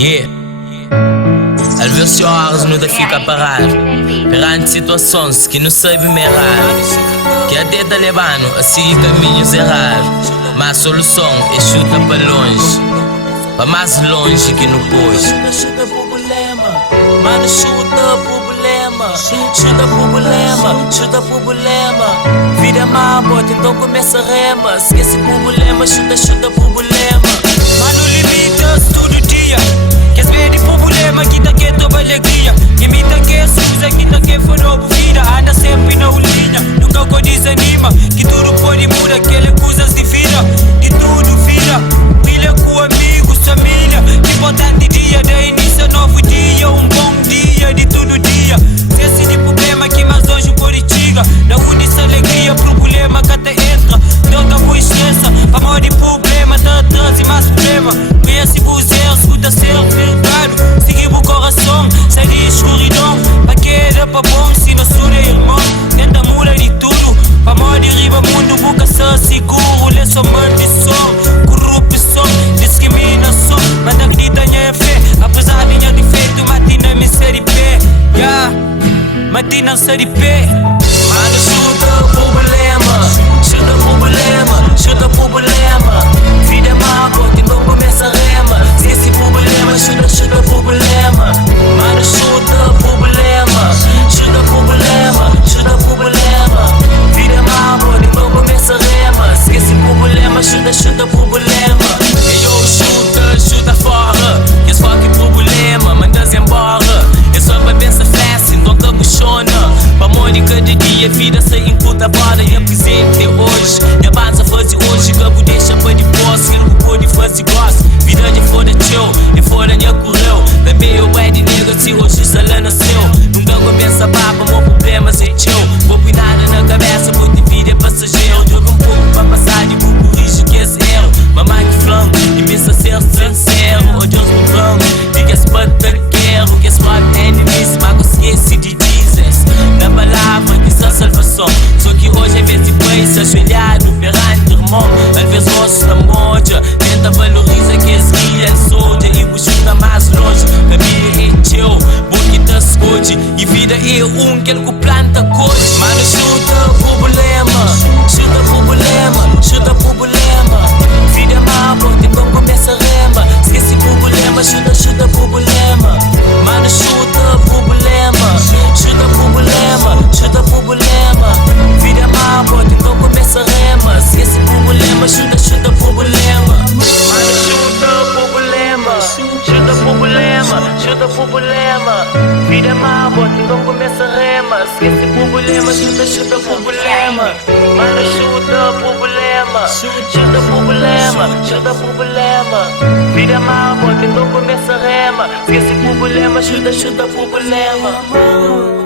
Yeah. Às vezes senhoras não fica parado perante situações que não sabem errar, que até tá levando assim caminhos errados, mas a solução é chuta para longe, para mais longe que não pôs. Chuta problema, mano, chuta problema, chuta problema, chuta problema. Vida má, bota, então começa a rema. Esquece problema, chuta problema. Mano, limita todo dia. Quer ver de problema, que tá que tua alegria. Que me tá que suja, que tá que for novo vida. Anda sempre na linha, nunca desanima. Que tudo pode mudar, aquelas coisas de vida. De tudo vira, brilha com amigos, família. Que importante dia, da início novo dia. Um bom dia de todo dia. Cesse de problema que mais hoje pode tirar. Da única alegria, problema que até entra. Não tá com estressa, pra maior de problema, tá atrás e mais problema. Conhece os erros, escuta ser verdade. Seguir o coração, sai de escuridão. Pra que era pra bom, se não sou irmão. Tenta mudar de tudo, pra maior de riba mundo. Busca ser seguro, lê somente som. Corrupção, discriminação. Mas acredita em fé, apesar de minha defeito. Matina me ser de pé, yeah. Matina ser de pé. Mano, chuta problema, chuta problema, chuta problema. Vida má, bota, então começa a rema. Se esse problema, chuta problema. Mano, chuta problema, chuta problema, chuta problema. Vida má, bota, então começa a rema. Se esse problema, chuta problema. E eu chuta fora. Que é só que problema, mandas embora. É só pra pensar fácil, então que buchona. Pra morrer cada dia, vida sem imputa bora. E apresente hoje, e a base fazer hoje. Que eu deixa pra depois, que não pode fazer gosto. Vida de fora teu, e fora minha correu. Também eu é de nega, se hoje já lá nasceu. Nunca começa a baba, meu problema é teu. Vou pôr nada na cabeça, vou de vida é passageiro. Joga um pouco pra passar e vou corrigir que é zero. Mamãe que flanco, e me ser sincero. Oh Deus no branco, diga se bata quero. Que é smart enemies, mas esquece de Jesus. Na palavra que são salvação. Só que hoje às vezes pensa ajoelhado perante irmão. Às vezes rosto na moja. Tenta valorizar que és real soldier. E vos chuta mais longe. Família é teu, porque tá esconde. E vida é que ele planta coisa. Mano, chuta problema, chuta problema, chuta problema. Vida má, bota, então começa a rema. Esquece problema, chuta problema. Mano, chuta problema, chuta problema, chuta problema. Vida má, bota, então começa a rema. Esquece problema, chuta problema. Mano, chuta problema, chuta problema, chuta problema. Vida má, bota, então começa a rema. Esquece problema, chuta problema. Mano, chuta problema, chuta problema, chuta problema. Vida má, bota, então começa a rema. Esquece problema, chuta problema.